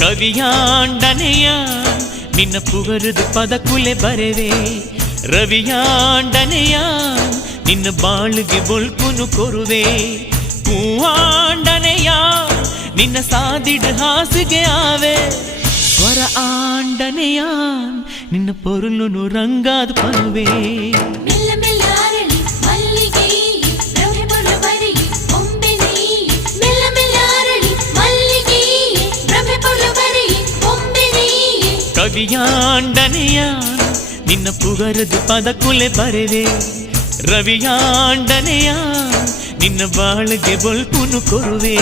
ಕವಿಯಾಂಡನೆಯ ನಿನ್ನ ಪುಗರದು ಪದಕುಲೆ ಬರೆವೆ ರವಿಯಾಂಡನೆಯ ನಿನ್ನ ಬಾಳಿಗೆ ಬೊಲ್ಪುನು ಕೊರುವೆ ಹೂವಾಂಡನೆಯ ನಿನ್ನ ಸಾದಿಡು ಹಾಸಿಗೆ ಆವೆ ಸ್ವರ ಆಂಡನೆಯ ನಿನ್ನ ಪೊರುಲುನು ರಂಗಾದ ಪನುವೆ ಕವಿಯಾಂಡನೆಯ ನಿನ್ನ ಪುಗರದು ಪದಕುಲೆ ಬರೆವೆ ರವಿಯಾಂಡನೆಯ ನಿನ್ನ ಬಾಳಿಗೆ ಬೊಲ್ಪುನು ಕೊರುವೆ